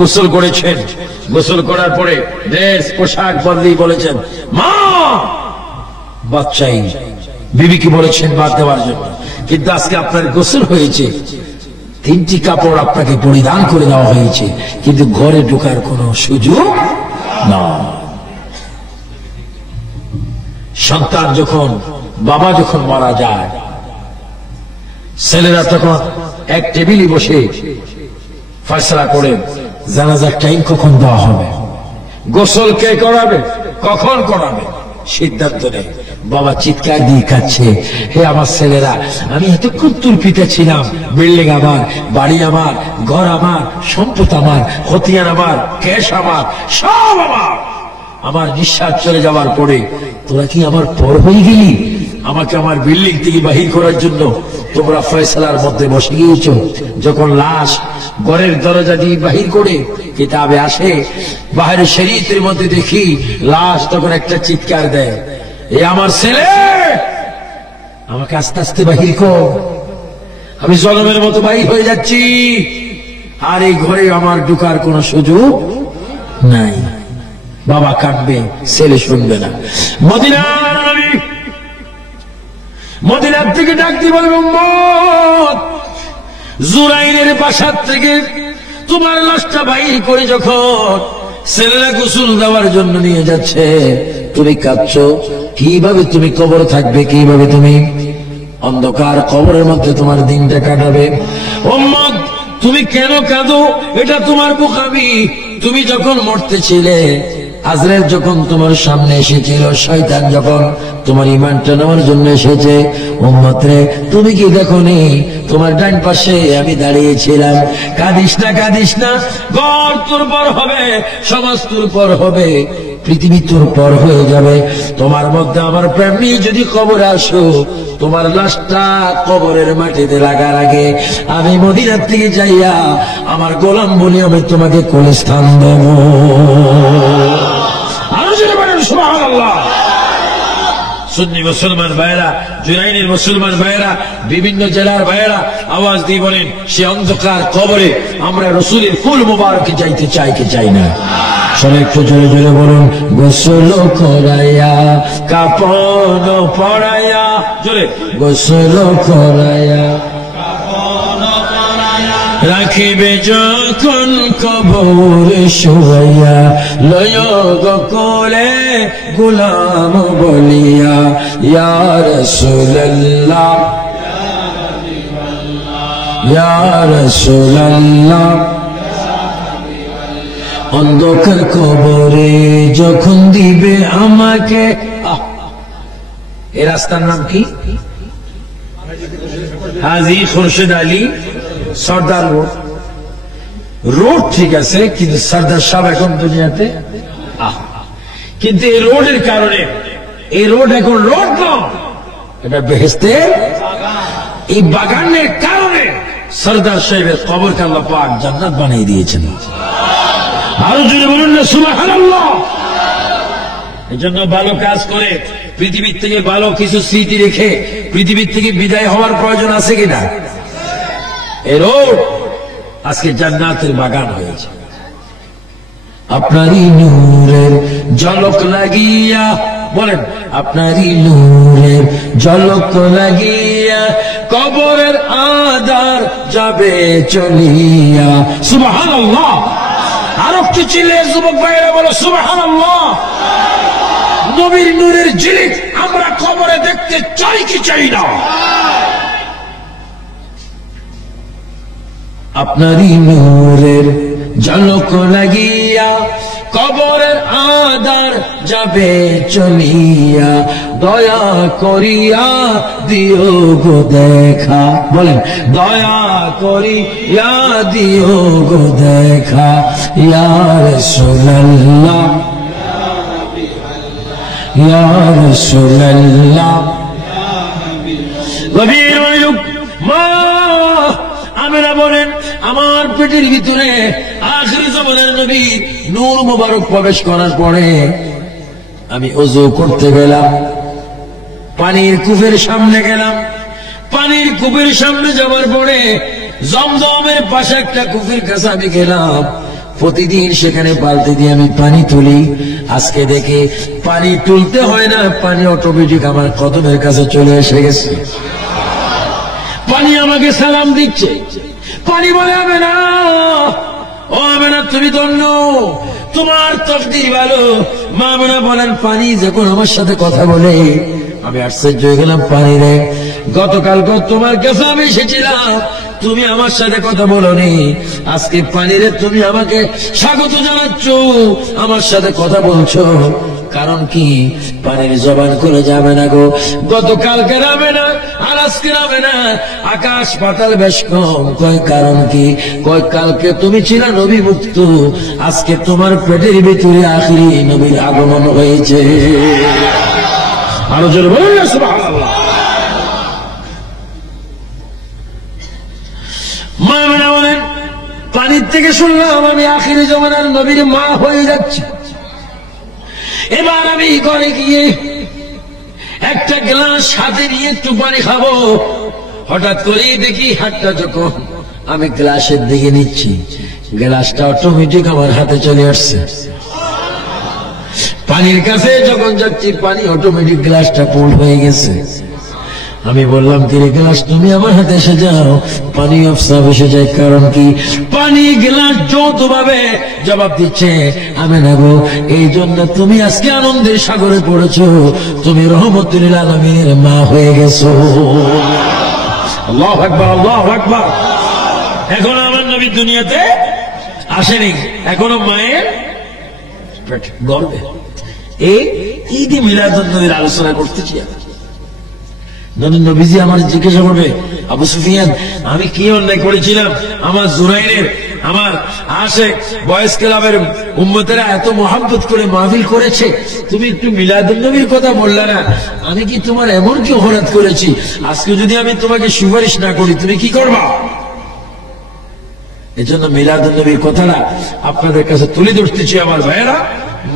গোসল করেছেন, গোসল করার পরে ড্রেস পোশাক বদলেই বলেছেন মা বাচ্চাই, বিবিকে বলেছেন বাদ দেওয়ার জন্য, কিন্তু আজকে আপনার গোসল হয়েছে, তিনটি কাপড় আপনাকে পরিধান করে দেওয়া হয়েছে, কিন্তু ঘরে ঢোকার কোন সুযোগ না। সন্তান যখন, বাবা যখন মারা যায়, ছেলেরা তখন এক টেবিলে বসে ফয়সালা করে জানাজার টাইম কখন দেওয়া হবে, গোসল কে করাবে, কখন করাবে, সিদ্ধান্ত নেই। বাবা চিৎকার দিয়ে কাচ্ছে, হে আমার ছেলেরা, আমি এতক্ষণ তোর পিতা ছিলাম, বিল্ডিং আমার, বাড়ি আমার, ঘর আমার, সম্পদ আমার, হতিয়ান আমার, ক্যাশ আমার, সব আমার। আমার নিঃশ্বাস চলে যাওয়ার পরে তোরা কি আমার পর হয়ে গেলি? আমাকে আমার বিল্ডিং থেকে বাহির করার জন্য তোমরা ফয়সালার মধ্যে বসে গিয়েছ। যখন লাশ ঘরের দরজা দিয়ে বাহির করে কিতাবে আসে, বাহিরে শরীয়তের মধ্যে দেখি লাশ তখন একটা চিৎকার দেয়, এ আমার ছেলে, আমাকে আস্তে আস্তে বাহির কর, আমি জলমের মতো বাহির হয়ে যাচ্ছি, আর এই ঘরে আমার ঢোকার কোন সুযোগ নাই। বাবা কাঁদবে, ছেলে শুনবে না। মদিনার থেকে ডাক দিয়ে বলবে, উম্মত, জুরাইরের বাসার থেকে তোমার লাশটা বাহির করে যখন ছেলেরা গোসল দেওয়ার জন্য নিয়ে যাচ্ছে, তুমি কাঁদছো, কিভাবে তুমি কবর থাকবে, কিভাবে তুমি অন্ধকার কবরের মধ্যে তোমার দিনটা কাটাবে? উম্মত, তুমি কেন কাঁদো? এটা তোমার বোকামি। তুমি যখন মরতেছিলে, আজরাইল যখন তোমার সামনে এসেছিল, শয়তান যখন তোমার ঈমানটা নেওয়ার জন্য এসেছে, উম্মত রে, তুমি কি দেখোনি তোমার ডান পাশে আমি দাঁড়িয়েছিলাম? কাঁদিস না, কাঁদিস না, ঘর তোর পর হবে, সমাজ তোর পর হবে, পৃথিবী তোর পর হয়ে যাবে। তোমার মধ্যে আমার প্রেম নিয়ে যদি কবরে আসো, তোমার লাশটা কবরের মাটিতে লাগার আগে আমি মদিনার থেকে যাইয়া আমার গোলাম বলি আমি তোমাকে কোলে স্থান দেব। সুবহানাল্লাহ। সুন্নি মুসলমান ভাইয়েরা, জুরাইনের মুসলমান ভাইয়েরা, বিভিন্ন জেলার ভাইয়েরা আওয়াজ দিয়ে বলেন, সে অন্ধকার কবরে আমরা রসুলের ফুল মুবারকে যাইতে চাই কি চাই না? সবাই একটু জোরে জোরে বলুন, গোসল করাইয়া কাপন পরাইয়া, জোরে, গোসল করাইয়া রাখিবে যখন কবরে শুয়াইয়া, লয় কোলে গোলাম বলিয়া, ইয়া রাসূলুল্লাহ, ইয়া রাসূলুল্লাহ। অন্ধকার কবরে যখন দিবে আমাকে, এই রাস্তার নাম কি? হাজী খুরশেদ আলী সর্দার রোড। রোড ঠিক আছে, কিন্তু সর্দার সাহেব এখন দুনিয়াতে, কিন্তু এই রোডের কারণে, এই রোড এখন রোড নয়, এটা বেহেশতের এই বাগানের কারণে সর্দার সাহেবের কবরকে আল্লাহ পাক জান্নাত বানিয়ে দিয়েছেন। আরো জোরে বলুন না সুবহানাল্লাহ। এই জন্য ভালো কাজ করে পৃথিবীর থেকে ভালো কিছু স্মৃতি রেখে পৃথিবীর থেকে বিদায় হওয়ার প্রয়োজন আছে কিনা? এই রোড আজকে জান্নাতের বাগান হয়েছে। আপনারই নূরের ঝলক লাগিয়া, বলেন, আপনারই নূরের ঝলক লাগিয়া কবরের আধার যাবে চলিয়া। সুবহানাল্লাহ। আর একটু চিল্লে যুবক ভাইরা বলো সুবহানাল্লাহ। নবীর নূরের ঝিলিক আমরা কবরে দেখতে চাই কি চাই না? আপনারই নূরের ঝলক লাগিয়া কবরের আধার যাবে চলিয়া, দয়া করিয়া দিও গো দেখা, বলেন, দয়া করিয়া দিও গো দেখা, ইয়া রাসূলুল্লাহ, ইয়া রাসূলুল্লাহ। মা আমেনা বলেন, আমার পেটের ভিতরে আখিরি জামানার নবী নূর মুবারক প্রবেশ করার পরে আমি ওযু করতে গেলাম, পানির কূপের সামনে গেলাম। পানির কূপের সামনে যাওয়ার পরে জমজমের পাশে একটা কূপের কাছে আমি গেলাম। প্রতিদিন সেখানে বালতি দিয়ে আমি পানি তুলি। আজকে দেখে পানি তুলতে হয় না, পানি অটোমেটিক আমার কদমের কাছে চলে এসে গেছে। পানি আমাকে সালাম দিচ্ছে। পানি বলে, আমেনা, ও আমেনা, তুমি ধন্য, তোমার তকদির ভালো। মা আমেনা বলেন, পানি যখন আমার সাথে কথা বলে আমি আশ্চর্য হয়ে গেলাম। পানি রে, গতকাল তোমার কাছে আমি এসেছিলাম, তুমি আমার সাথে কথা বলোনি। আজকে পানি রে, তুমি আমাকে স্বাগত জানাচ্ছ, আমার সাথে কথা বলছো। কারণ কি? পানির জবান করে যাবে না গো। গতকালকে নামে না, আর আজকে নামে না, আকাশ পাতাল বেশ কম। কয় কারণ কি? কয় কালকে তুমি ছিলা নবী মুক্ত, আজকে তোমার পেটের ভিতরে আখিরি নবীর আগমন হয়েছে। আরো জোরে বলুন না সুবহানাল্লাহ। মা আমেনা বলেন, পানির থেকে শুনলাম আমি আখিরি জামানার নবীর মা হয়ে যাচ্ছি। এবার আমি ঘরে গিয়ে একটা গ্লাস হাতে নিয়ে একটু পানি খাবো। হঠাৎ করে দেখি হাতটা যখন আমি গ্লাসের দিকে নিচ্ছি, গ্লাসটা অটোমেটিক আমার হাতে চলে আসছে। পানির কাছে যখন যাচ্ছি, পানি অটোমেটিক গ্লাসটা ফুল হয়ে গেছে। আমি বললাম, কিরে গ্লাস, তুমি আমার হাতে এসে যাও। পানি অফসাব এসে যায়। কারণ কি? পানি গ্লাস যৌথভাবে জবাব দিচ্ছে, আমি নেব। এই জন্য তুমি আজকে আনন্দের সাগরে পড়েছো, তুমি রহমতুল আলামিনের মা হয়ে গেছো। আল্লাহু আকবার, আল্লাহু আকবার। এখনো আমার নবী দুনিয়াতে আসেনি, এখনো মায়ের গর্বে। এই ঈদে মিলাদুন নবীর আলোচনা করতেছি। নবীজি আমার জিজ্ঞাসা করবে, আবু সুফিয়ান, আমি কি অন্যায় করেছিলাম? আমার জুরাইনের, আমার আশেক বয়েস ক্লাবের উম্মতেরা এত মোহাব্বত করে মাহফিল করেছে, তুমি একটু মিলাদুন নবীর কথা বললে না। আমি কি তোমার এমন কি অপরাধ করেছি? আজকে যদি আমি তোমাকে সুপারিশ না করি, তুমি কি করবা? এজন্য মিলাদুন নবীর কথাটা আপনাদের কাছে তুলে ধরতেছি আমার ভাইয়েরা।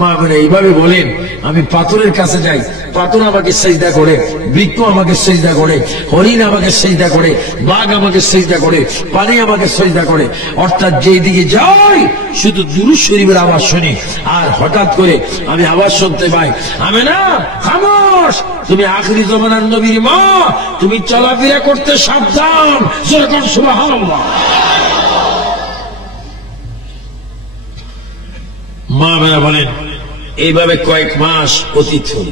মা মানে এইভাবে বলেন, আমি পাথরের কাছে যাই, পাথর আমাকে সেজদা করে, বৃক্ষ আমাকে সেজদা করে, হরিণ আমাকে সেজদা করে, বাঘ আমাকে সেজদা করে, পানি আমাকে সেজদা করে। অর্থাৎ যেই দিকে যাই শুধু দুরূদ শরীফের আওয়াজ শুনি। আর হঠাৎ করে আমি আওয়াজ শুনতে পাই, আমেনা খামোশ, তুমি আখিরি জামানার নবীর মা, তুমি চলাফেরা করতে সাবধান। যেরকম সুবহানাল্লাহ। মা আমেনা বলেন, এইভাবে কয়েক মাস অতীত হল।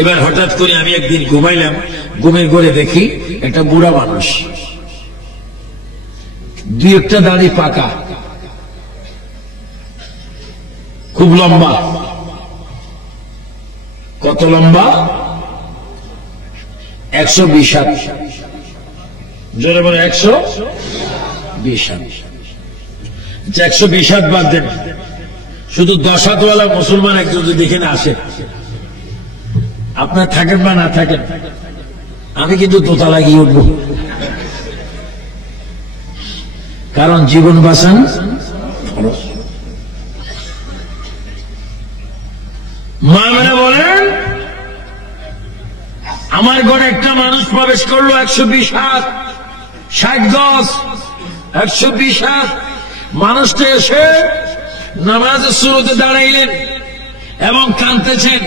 এবার হঠাৎ করে আমি একদিন ঘুমাইলাম, ঘুমের ঘরে দেখি একটা বুড়া মানুষ, দুই একটা দাড়ি পাকা, খুব লম্বা। কত লম্বা? 120 হাত। জোরে বলে 120 হাত। 120 হাত বাদ দেন, শুধু 10 হাতওয়ালা মুসলমান একজন যদি এখানে আসে, আপনার থাকেন বা না থাকেন, আমি কিন্তু তোতা লাগিয়ে উঠব। কারণ জীবন বাঁচান। মা মেনে বলেন, আমার ঘরে একটা মানুষ প্রবেশ করলো, 120 হাত, 60 গজ, 120 হাত। মানুষটা এসে নামাজের শুরুতে দাঁড়াইলেন এবং কাঁদতেছেন।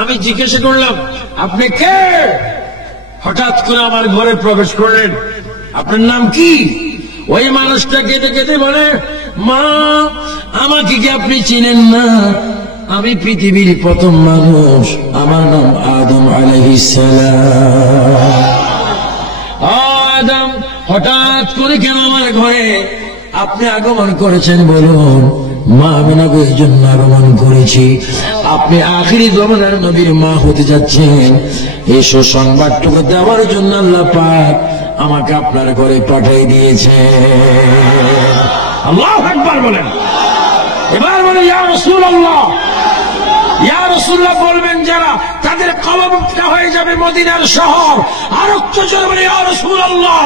আমি জিজ্ঞাসা করলাম, আপনি কে? হঠাৎ করে আমার ঘরে প্রবেশ করলেন, আপনার নাম কি? ওই মানুষটা কেঁদে কেঁদে বলে, মা, আমাকে কি আপনি চিনেন না? আমি পৃথিবীর প্রথম মানুষ, আমার নাম আদম আলাইহিস সালাম। আদম, হঠাৎ করে কেন আমার ঘরে আপনি আগমন করেছেন বলুন? মা আমেনাকে এই জন্য আগমন করেছি, আপনি আখিরি জামানার নবীর মা হতে যাচ্ছেন, এই সুসংবাদটুকু দেওয়ার জন্য আল্লাহ পাক আমাকে আপনার ঘরে পাঠিয়ে দিয়েছে। আল্লাহু আকবার বলেন। এবার বলেন, ইয়া রাসূলুল্লাহ, ইয়া রাসূলুল্লাহ বলবেন যারা, তাদের কলবটা হয়ে যাবে মদিনার শহর। আর একটু জোরে বলেন, ইয়া রাসূলুল্লাহ।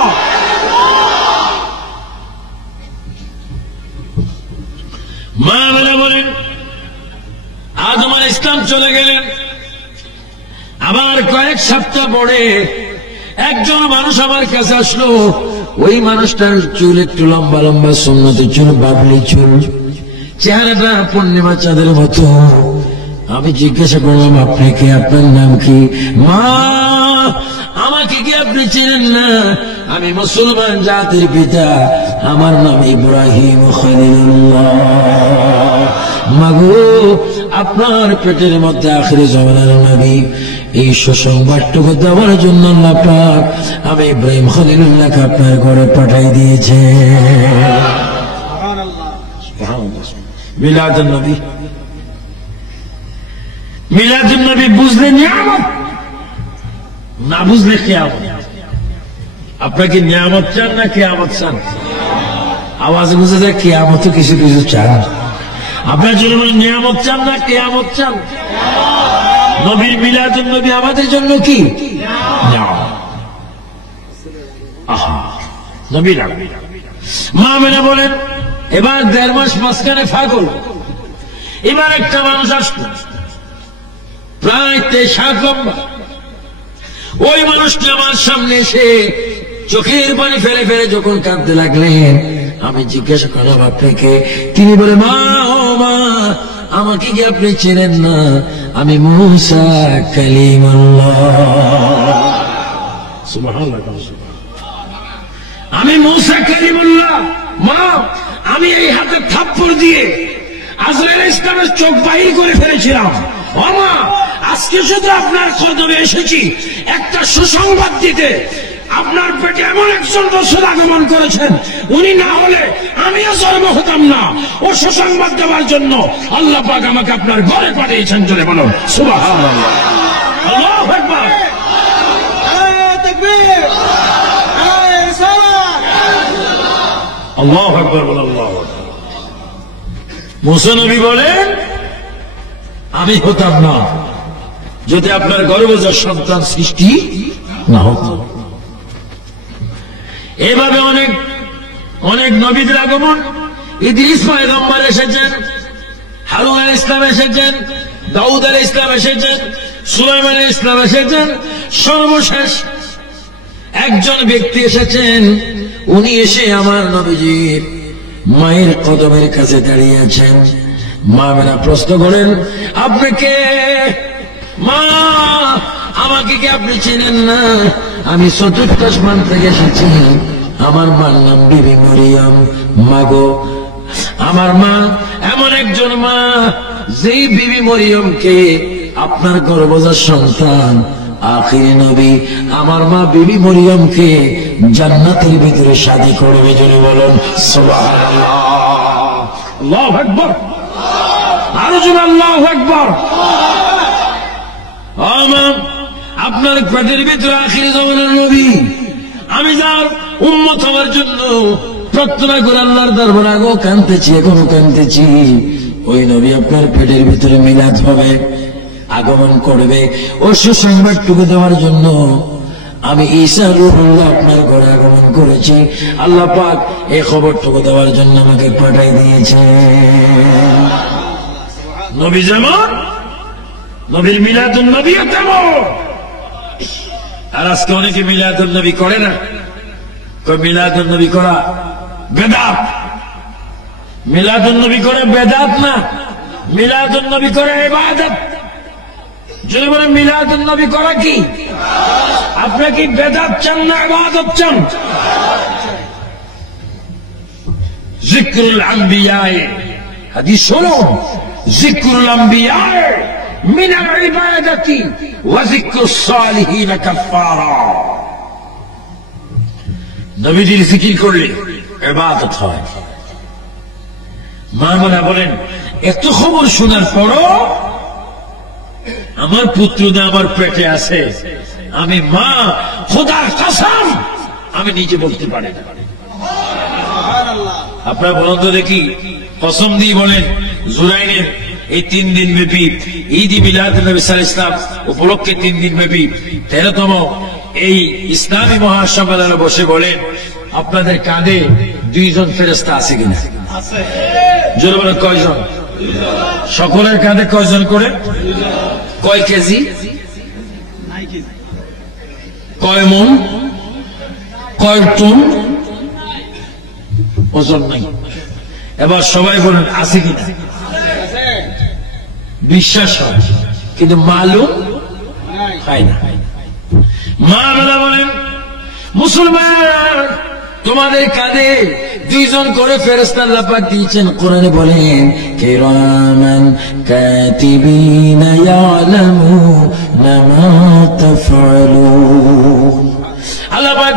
মা আমেনা বলেন, আদম আলাইহিস সালাম চলে গেলেন। আবার কয়েক সপ্তাহ পরে একজন মানুষ আমার কাছে আসলো, ওই মানুষটার চুল একটু লম্বা লম্বা, সুন্নতি চুল, বাবলি চুল, চেহারাটা পূর্ণিমা চাঁদের মতো। আমি জিজ্ঞাসা করলাম, আপনি কে, আপনার নাম কি? মা, আমাকে কি আপনি চেনেন না? আমি মুসলমান জাতির পিতা, আমার নাম ইব্রাহিম খলিলুল্লাহ। মাগো, আপনার পেটের মধ্যে আখিরি জামানার নবী, এই সুসংবাদটুকু দেওয়ার জন্য আল্লাহ পাক আমি ইব্রাহিম খলিলুল্লাহকে আপনার ঘরে পাঠাই দিয়েছে। মিলাদুন নবী, মিলাদুন নবী বুঝলে নিয়ামত, না বুঝলে কিয়ামত। আপনার কি নিয়ামত চান না কিয়ামত চান? আওয়াজ বুঝে যায় কিয়ামত কিছু কিছু চান। আপনার জন্য নিয়ামত চান না কিয়ামত চান? নবীর মিলাদুন নবী আমাদের জন্য কি? নবীর মা মেনা বলেন, এবার 1.5 মাস মাঝখানে ফাগল। এবার একটা মানুষ আসলো, প্রায় 23 হাত লম্বা। ওই মানুষটি আমার সামনে এসে চোখের পানি ফেলে ফেলে যখন কাঁদতে লাগলেন, আমি জিজ্ঞাসা করলাম, আপনাকে? তিনি বলে, মা, ও মা, আমাকে কি আপনি চেনেন না? আমি মুসা কালিমুল্লাহ। সুবহানাল্লাহ। আমি মুসা কালিমুল্লাহ। মা, আমি এই হাতে থাপ্পড় দিয়ে আজরাইল ইসলামের চোখ বাহির করে ফেলেছিলাম। ও মা, আজকে শুধু আপনার কদমে এসেছি একটা সুসংবাদ দিতে। আপনার পেটে এমন একজন রসূল আগমন করেছেন, উনি না হলে আমিও জন্ম হতাম না। ও সুসংবাদ দেওয়ার জন্য আল্লাহ পাক আমাকে আপনার ঘরে পাঠিয়েছেন। চলে বলো সুবহানাল্লাহ। আল্লাহু আকবার। আল্লাহু আকবার। আল্লাহু আকবার। মুসা নবী বলেন, আমি হতাম না যদি আপনার গর্ভজাত সন্তান সৃষ্টি না হতো। এভাবে অনেক অনেক নবীদের আগমন। ইদ্রিস পয়গম্বর এসেছেন, হারুন আলাইহিস সালাম এসেছেন, দাউদ আলাইহিস সালাম এসেছেন, সুলাইমান আলাইহিস সালাম এসেছেন। সর্বশেষ একজন ব্যক্তি এসেছেন, উনি এসে আমার নবীজির মায়ের কদমের কাছে দাঁড়িয়ে আছেন। মা মেনা প্রশ্ন করেন, আপনি কে? মা, আমাকে কি আপনি চেনেন না? আমি চতুর্থ আসমান থেকে এসেছি, আমার মার নাম বিবি মরিয়ম। মাগো, আমার মা এমন একজন মা, যেই বিবি মরিয়মকে আপনার গর্ভজাত সন্তান আখিরি নবী আমার মা বিবি মরিয়মকে জান্নাতের ভিতরে শাদী করবে। জোরে বলুন সুবহানাল্লাহ। আল্লাহু আকবার। আরো জোরে আল্লাহু আকবার। আমার আপনার পেটের ভিতরে আখিরি জামানার নবী, আমি যার উম্মত হওয়ার জন্য প্রার্থনা করে আল্লাহর দরবারে আগেও কাঁদতেছি, এখনো কাঁদতেছি। ওই নবী আপনার পেটের ভিতরে মিলাদ হবে, আগমন করবে। ও সুসংবাদটুকু দেওয়ার জন্য আমি ঈসা রূহুল্লাহ আপনার ঘরে আগমন করেছি। আল্লাহ পাক এই খবরটুকু দেওয়ার জন্য আমাকে পাঠাই দিয়েছে। নবী যেমন, নবীর মিলাদুন নবীও তেমন। আর আজকে অনেকে মিলাদুন নবী করে না। মিলাদুন নবী করা বেদাত। মিলাদুন নবী করে বেদাত না, মিলাদুন নবী করে ইবাদত। যদি বলেন মিলাদুন নবী করা কি? আপনি কি বেদাত চান না ইবাদত চান? যিকরুল আম্বিয়া, হাদিস শুনুন, যিকরুল আম্বিয়া মিনাল ইবাদাতি ওয়া যিকরুস সালিহিন কাফারা। নবীজির জিকির করলে ইবাদত হয়। মা মানা বলেন, এত খবর শোনার পরও আমার পুত্রটা আমার পেটে আছে, আমি মা খোদার কসম আমি নিজে বলতে পারি না। আপনারা বলুন তো দেখি, কসম দিয়ে বলেন, জুরাইনের এই 3 দিন ব্যাপী ঈদ মিলাদুন নবী সাল্লাল্লাহু আলাইহি ওয়াসাল্লাম উপলক্ষে 3 দিন ব্যাপী 13তম এই ইসলামী মহাসম্মেলনে বসে বলেন, আপনাদের কাঁধে 2 জন ফেরেশতা আছে কিনা? আছে। জোরে বলেন কয়জন? সকলের কাঁধে কয়জন করে? কয় কেজি? কয় মন? কয় টন? ওজন নাই। এবার সবাই বলেন আছে কিনা? বিশ্বাস হয় কিন্তু মালুম হয় না। মা বাবা বলেন মুসলমান তোমাদের কাঁধে দুইজন করে ফেরেশতা আল্লাহ পাক দিয়েছেন। কোরআনে বলেন কিরামান কাতিবিনা ইয়ালামুনা মা তাফআলুন। আল্লাহ পাক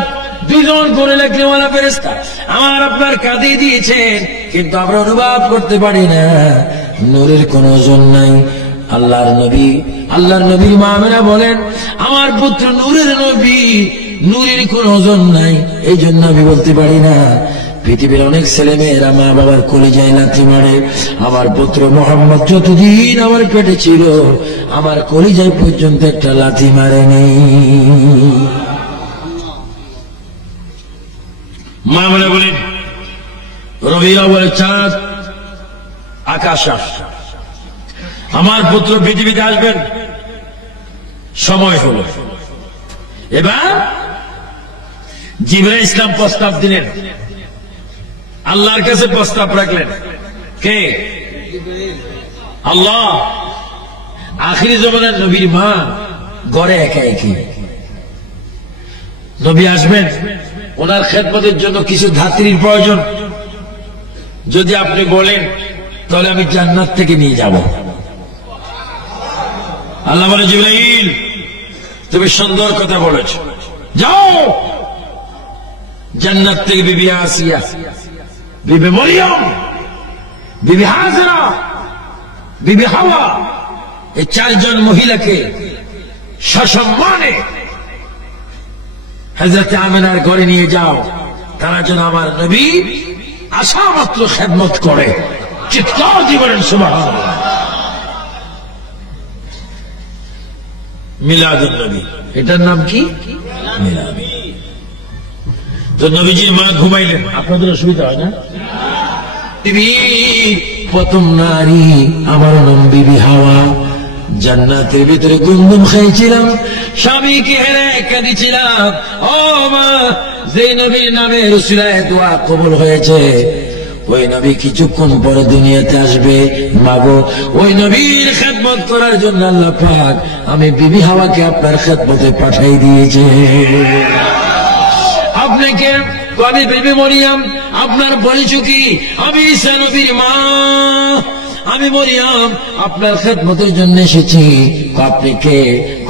দুইজন করে লেখনেওয়ালা ফেরেশতা আমার আপনার কাঁধে দিয়েছেন, কিন্তু আমরা অনুভব করতে পারি না। নূরের কোন ওজন নাই। আল্লাহর নবীর মা আমেনা বলেন আমার পুত্র নূরের নবী, নূরের কোন ওজন নাই, এই জন্য আমি বলতে পারি না। পৃথিবীর অনেক ছেলে মেয়েরা মা বাবার কলিজায় লাথি মারে, আমার পুত্র মোহাম্মদ যতদিন আমার পেটে ছিল আমার কলিজায় পর্যন্ত একটা লাথি মারেনি। মা বলে বলেন রবিউল আউয়াল চাঁদ আকাশ, আমার পুত্র পৃথিবীতে আসবেন, সময় হলো। এবার জিবরাইল ইসলাম প্রস্তাব দিলেন, আল্লাহর কাছে প্রস্তাব রাখলেন। কে? আল্লাহ। আখিরি জমানার নবীর মা ঘরে একা একই, নবী আসবেন, ওনার খেদমতের জন্য কিছু ধাত্রীর প্রয়োজন। যদি আপনি বলেন তাহলে আমি জান্নাত থেকে নিয়ে যাব। আল্লাহ বলে জিবরাইল তুমি সুন্দর কথা বলেছ, যাও জান্নাত থেকে বিবি আসিয়া, বিবি মরিয়ম, বিবি হাজরা, বিবি হাওয়া, এই চারজন মহিলাকে সসম্মানে হযরত আমেনার ঘরে নিয়ে যাও, তারা যেন আমার নবী আসা মাত্র খেদমত করে। চিৎকার দিয়ে বলেন সুবহানাল্লাহ। মিলাদুন নবী, এটার নাম কি? মিলাদ। তো নবীজির মা ঘুমাইলেন, আপনাদের অসুবিধা হয় না? প্রথম নারী আমার নাম বিবি হাওয়া। জান্নাতের ভিতরে গুমগুম খাইছিলাম, স্বামীকে হেরে কাঁদিছিলাম। ও মা, যে নবীর নামে রসুলায় দোয়া কবুল হয়েছে, ওই নবী কিছুক্ষণ পরে দুনিয়াতে আসবে। মাগো, ওই নবীর খেদমত করার জন্য আল্লাহ পাক আমি বিবি হাওয়াকে আপনার খেদমতে পাঠাই দিয়েছে। আপনাকে আমি বিবি মরিয়ম, আপনার পরিচয় কি? আমি ঈসা নবীর মা, আমি মরিয়ম আপনার খেদমতের জন্য এসেছি। আপনি কে?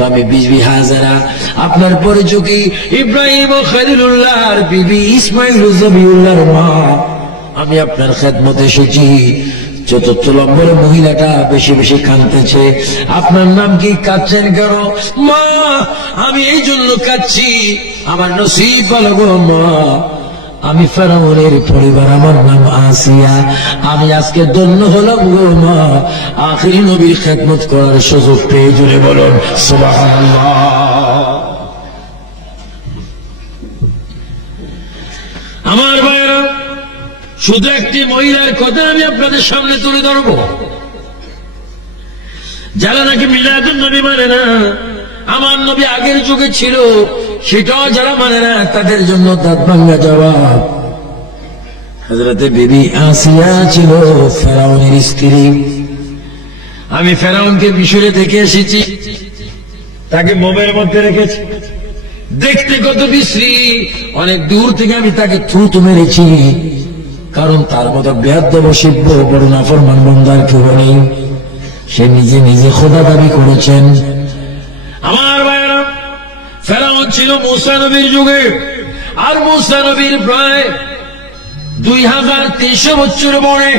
আমি বিবি হাজেরা। আপনার পরিচয় কি? ইব্রাহিম ও খলিলুল্লাহর বিবি, ইসমাইল ও জবিউল্লাহর মা। আমি আপনার খেদমতে এসেছি। চতুর্থ নম্বরের মহিলাটা বেশি বেশি কাঁদতেছে। আপনার নাম কি? কাঁদছেন কেন? মা, আমি এই জন্য কাঁদছি, আমার নসিব ভালো গো মা। আমি ফেরাউনের পরিবার, আমার নাম আসিয়া, আমি আজকে ধন্য হলাম গো মা, আখিরি নবীর খেদমত করার সুযোগ পেয়ে। জুড়ে বলুন সুবহানাল্লাহ। আমার ভাইয়েরা, শুধু একটি মহিলার কথা আমি আপনাদের সামনে তুলে ধরব। যারা নাকি মিলাদুন নবী মানে না, আমার নবী আগের যুগে ছিল, সেটাও যারা মানে না, তাদের জন্য দাঁত ভাঙ্গা জবাব। হযরতে বিবি আসিয়া ছিল ফেরাউনের স্ত্রী। আমি ফেরাউনকে মিশরে দেখে এসেছি, তাকে মোমের মধ্যে রেখেছি, দেখতে কত বিশ্রী। অনেক দূর থেকে আমি তাকে থুতু মেরেছি, কারণ তার মতো বেয়াদব অসভ্য বড় নাফরমান বান্দার কেউ নেই। সে নিজে নিজে খোদা দাবি করেছেন। আমার ভাইয়েরা, ফেরাউন ছিল মূসা নবীর যুগে, আর মূসা নবীর প্রায় 2300 বছর পরে,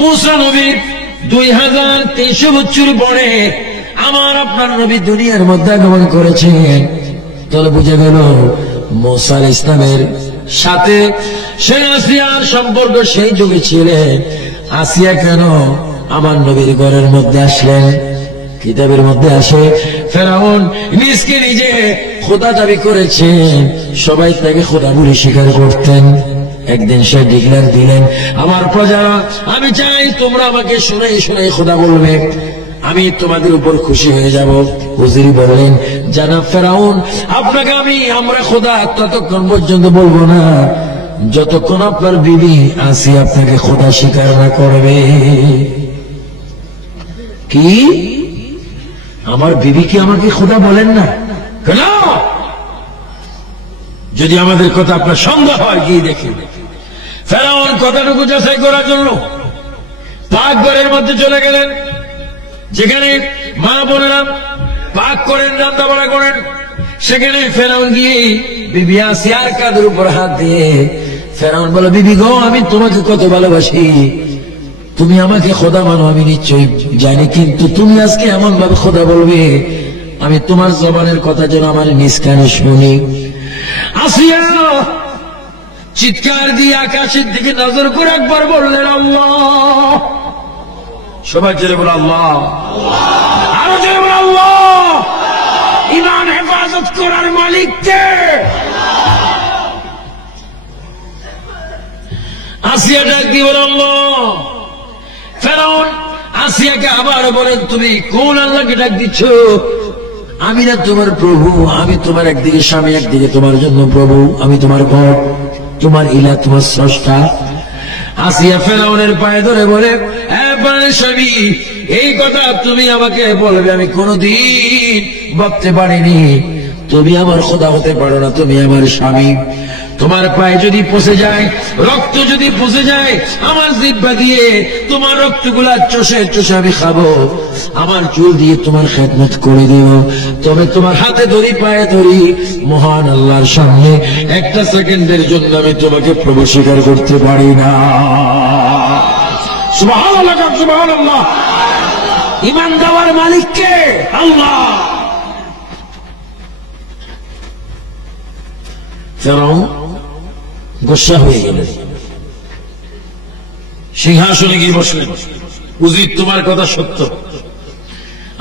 মূসা নবীর 2300 বছর পরে আমার আপনার নবী দুনিয়ার মধ্যে আগমন করেছেন। তাহলে বুঝে গেল মূসা ইসলামের সাথে সে আসিয়ার সম্পর্ক সেই যুগে ছিলেন। আসিয়া কেন আমার নবীর ঘরের মধ্যে আসলেন? কিতাবের মধ্যে আসে ফেরাউন নিজকে নিজে খোদা দাবি করেছেন, সবাই তাকে খোদা বলে স্বীকার করতেন। একদিন সে ডিক্লেয়ার দিলেন, আমার প্রজারা, আমি চাই তোমরা আমাকে শুনে শুনে খোদা বলবে, আমি তোমাদের উপর খুশি হয়ে যাব। হুজুরি বললেন, জানাব ফেরাউন, আপনাকে আমরা খোদা ততক্ষণ পর্যন্ত বলবো না যতক্ষণ আপনার বিবি আসিয়া আপনাকে খোদা স্বীকার না করবে। কি আমার বিবি কি আমাকে খোদা বলেন না কেন? যদি আমাদের কথা আপনার সন্দেহ হয় গিয়ে দেখি। ফেরাউন কথাটুকু যাচাই করার জন্য পাক ঘরের মধ্যে চলে গেলেন, যেখানে মা বোনেরা পাক করেন, রান্না বাড়া করেন। সেখানে ফেরাউন গিয়ে বিবি আসিয়ার কাঁধের উপর হাত দিয়ে ফেরাউন বলে, বিবি গো, আমি তোমাকে কত ভালোবাসি, তুমি আমাকে খোদা মানো আমি নিশ্চয়ই জানি, কিন্তু তুমি আজকে এমন ভাবে খোদা বলবে, আমি তোমার জবানের কথা যেন আমার নিজ কানে শুনি। আসিয়া চিৎকার দিয়ে আকাশের দিকে নজর করে একবার বললেন, আল্লাহ। সবাই জোরে বলে আল্লাহ, আরো জোরে বলে আল্লাহ। ইমান হেফাজত করার মালিক কে? আসিয়া ডাক দিয়ে বলে আল্লাহ। ফেরাউন আসিয়াকে আবার বলেন, তুমি কোন আল্লাহকে ডাক দিচ্ছ? আমি না তোমার প্রভু, আমি তোমার একদিকে স্বামী, একদিকে তোমার জন্য প্রভু, আমি তোমার গড, তোমার ইলা, তোমার স্রষ্টা। আসিয়া ফেরাউনের পায়ে ধরে বলে, স্বামী, এই কথা তুমি আমাকে বলবে আমি কোনদিন ভাবতে পারিনি। তুমি আমার খোদা হতে পারো না, তুমি আমার স্বামী। তোমার পায়ে যদি পচে যায়, রক্ত যদি পচে যায়, আমার জিহ্বা দিয়ে তোমার রক্তগুলা চষে চষে আমি খাবো, আমার চুল দিয়ে তোমার খেদমত করে দেব। তবে তোমার হাতে ধরি, পায়ে ধরি, মহান আল্লাহর সামনে একটা সেকেন্ডের জন্য আমি তোমাকে প্রভু স্বীকার করতে পারি না। সুবহানাল্লাহ, সুবহানাল্লাহ। ঈমান দেওয়ার মালিক কে? আল্লাহ। ফেরাউন গোসা হয়ে গেলেন, সিংহাসনে গিয়ে বসলেন। উজির, তোমার কথা সত্য,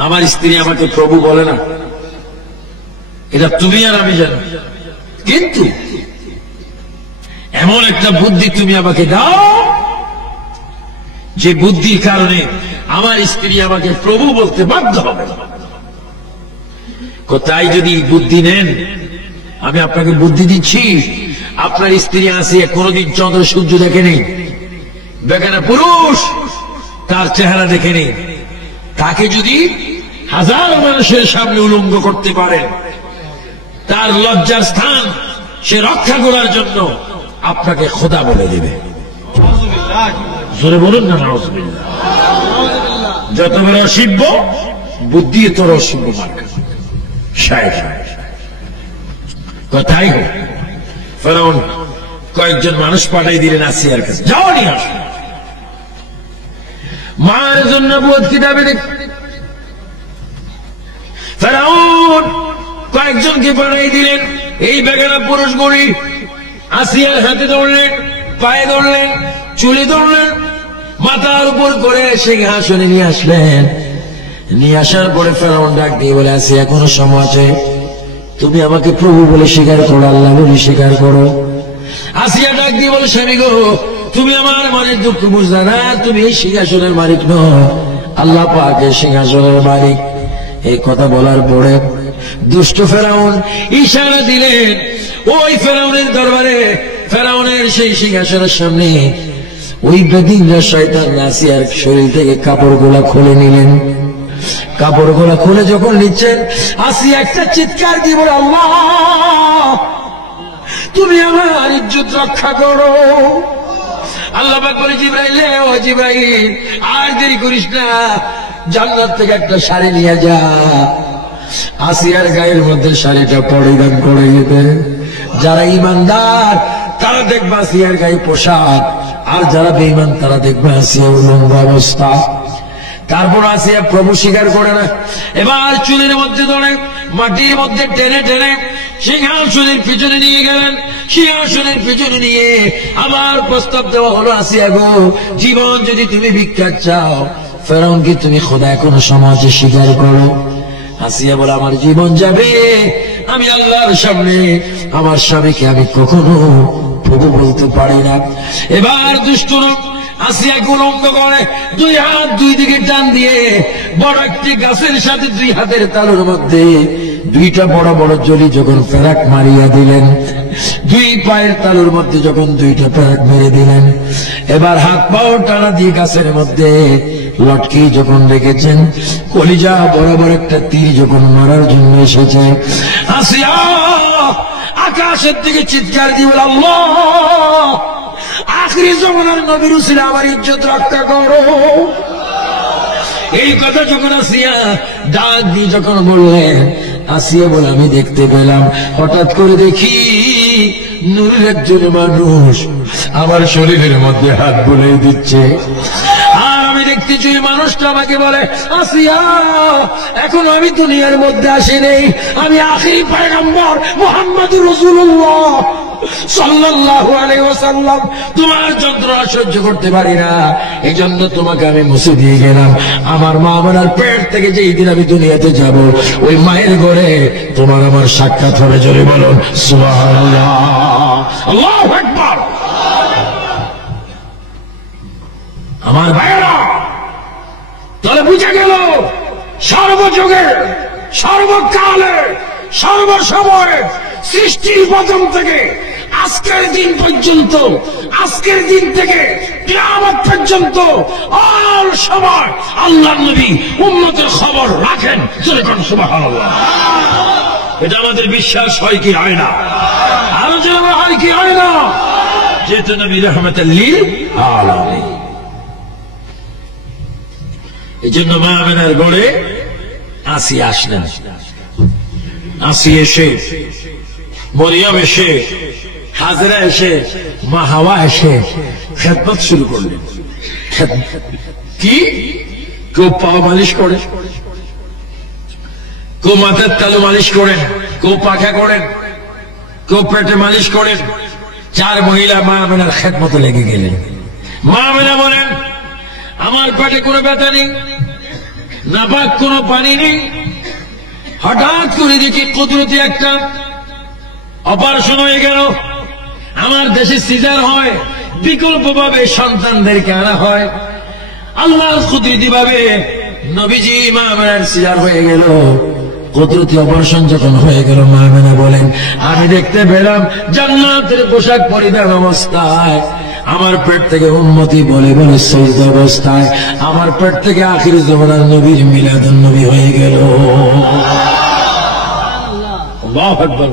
আমার স্ত্রী আমাকে প্রভু বলে না, এটা তুমি আর আমি জানি, কিন্তু এমন একটা বুদ্ধি তুমি আমাকে দাও যে বুদ্ধির কারণে আমার স্ত্রী আমাকে প্রভু বলতে বাধ্য হবে। কোথায় যদি বুদ্ধি নেন, আমি আপনাকে বুদ্ধি দিচ্ছি। আপনার স্ত্রী আসিয়া কোনদিন চন্দ্র সূর্য দেখেনি, বেগানা পুরুষ তার চেহারা দেখেনি। তাকে যদি হাজারো মানুষের সামনে উলঙ্গ করতে পারে, তার লজ্জার স্থান সে রক্ষা করার জন্য আপনাকে খোদা বলে দেবে। জোরে বলুন না, নাউজুবিল্লাহ। যত বড় অসিব্য বুদ্ধি, তোর অসিব্য মার্কা শায়েখ কথাই হোক। ফেরাউন কয়েকজন মানুষ পাঠাই দিলেন আসিয়ার কাছে, যাও নিয়ে আস। মার জন্য বোধ কিতাবে দেখ। ফেরাউন কয়েকজনকে পাঠাই দিলেন, এই বেগানা পুরুষ গড়ি আসিয়ার হাতে ধরলেন, পায়ে ধরলেন, চুলে ধরলেন, মাথার উপর করে সিংহাসনে নিয়ে আসলেন। নিয়ে আসার পরে ফেরাউন ডাক দিয়ে বলে, আসিয়া এখনো সময় আছে, তুমি আমাকে প্রভু বলে স্বীকার করো, আল্লাহ বলে স্বীকার করো। আসিয়া ডাক দিয়ে বলে, স্বামী গো, তুমি আমার মালিক দুঃখ বুঝলে না, তুমি এই সিংহাসনের মালিক নও, আল্লাহ পাক এই সিংহাসনের মালিক। এই কথা বলার পরে দুষ্ট ফেরাউন ইশারা দিলেন ওই ফেরাউনের দরবারে, ফেরাউনের সেই সিংহাসনের সামনে ওই বেদিনরা শয়তান আসিয়ার শরীর থেকে কাপড়গুলা খুলে নিলেন। কাপড়গুলা খুলে যখন নিচ্ছেন, আসিয়া একটা চিৎকার দিয়ে বলে, আল্লাহ, তুমি আমার ইজ্জত রক্ষা করো। আল্লাহ পাক বলে, জিবরাইল, ও জিবরাইল, আর দেরি করিস না, জান্নাত থেকে একটা শাড়ি নিয়ে যা। আসিয়ার গায়ের মধ্যে শাড়িটা পরিধান করে দিতে। যারা ইমানদার তারা দেখবে আসিয়ার গায়ে পোশাক, আর যারা বেঈমান তারা দেখবে আসিয়া উলঙ্গ অবস্থা। তারপর আসিয়া প্রভু স্বীকার করে না। এবার চুলের মধ্যে ধরে মাটির মধ্যে টেনে টেনে সিংহাসনের পিছনে নিয়ে গেলেন। সিংহাসনের পিছনে নিয়ে আবার প্রস্তাব দেওয়া হলো, আসিয়া গো, জীবন যদি তুমি ভিক্ষা চাও, ফেরাউনকে তুমি খোদা এখনো সমাজে স্বীকার করো। আসিয়া বলে, আমার জীবন যাবে, আমি আল্লাহর সামনে আমার স্বামীকে আমি কখনো প্রভু বলতে পারি না। এবার দুষ্ট লোক আসিয়াকে উলঙ্গ করে, দুই হাত দুই দিকে টান দিয়ে বড় একটি গাছের সাথে দুই হাতের তালুর মধ্যে দুইটা বড় বড় জলি যখন ফেরাক মারিয়া দিলেন, দুই পায়ের তালুর মধ্যে যখন দুইটা প্যাক মেরে দিলেন, এবার হাত পাও টানা দিয়ে গাছের মধ্যে লটকি যখন রেখেছেন, কলিজা বরাবর একটা তীর যখন মারার জন্য এসেছে, আসিয়া আকাশের দিকে চিৎকার দিয়ে বলে, আল্লাহ, আখিরি জমানার নবীর উসিলা আমার ইজ্জত রক্ষা করো। এই কথা যখন আসিয়া ডাক দিয়ে যখন বললেন, আসিয়া বলে, আমি দেখতে পেলাম, হঠাৎ করে দেখি নূরের একজন মানুষ আমার শরীরের মধ্যে হাত বুলিয়ে দিচ্ছে, আর আমি দেখতেছি ওই মানুষটা আমাকে বলে, আসিয়া, এখন আমি দুনিয়ার মধ্যে আসি নেই, আমি আখিরি পয়গম্বর মুহাম্মদুর রাসূলুল্লাহ সাল্লাল্লাহু আলাইহি ওয়াসাল্লাম, তোমার যন্ত্রণা সহ্য করতে পারি না, এই জন্য তোমাকে আমি মুছে দিয়ে গেলাম। আমার মা আমার পেট থেকে যেই দিন আমি দুনিয়াতে যাব, ওই মায়ের ঘরে তোমার আমার সাক্ষাৎ হবে। জোরে বলুন সুবহানাল্লাহ, আল্লাহু আকবার। আমার ভাইয়েরা, তাহলে বুঝা গেল সর্বযুগে, সর্বকালে, সর্বসময়ে, সৃষ্টির প্রথম থেকে আজকের দিন পর্যন্ত, আজকের দিন থেকে কিয়ামত পর্যন্ত অল সময় আল্লাহর নবী উম্মতের খবর রাখেন। জোরে কোন সুবহানাল্লাহ। এটা আমাদের বিশ্বাস হয় কি হয় না? আরো জোরে হয় কি হয় না? যেহেতু নবী রাহমাতাল লিল আলামিন। এই জন্য মা আমিনার গড়ে আসিয়া আসলেন। আসিয়া এসে, মরিয়ম এসে, হাজরা এসে, মা হাওয়া এসে খেদমত শুরু করলেন। কি? কেউ পা মালিশ করে, কেউ মাথার তালু মালিশ করেন, কেউ পাখা করেন, কেউ পেটে মালিশ করেন। চার মহিলা মা আমিনার খেদমতে লেগে গেলেন। মা আমিনা বলেন, আমার পেটে কোনো ব্যথা নেই, নাপাক কোনো পানি নেই, হঠাৎ করে দেখি কুদরতি একটা অপারেশন হয়ে গেল। আমার দেশে সিজার হয়, বিকল্প ভাবে সন্তানদেরকে আনা হয়। আল্লাহর কুদরতি ভাবে নবীজি মা আমিনার সিজার হয়ে গেল। কুদরতি অপারেশন যখন হয়ে গেল, মা আমিনা বলেন, আমি দেখতে পেলাম জান্নাতের পোশাক পরিধান অবস্থায় আমার পেট থেকে উম্মতি বলে বলে সিজদা অবস্থায় আমার পেট থেকে আখির জামানার নবীর মিলাদুন নবী হয়ে গেল। আল্লাহু আকবার।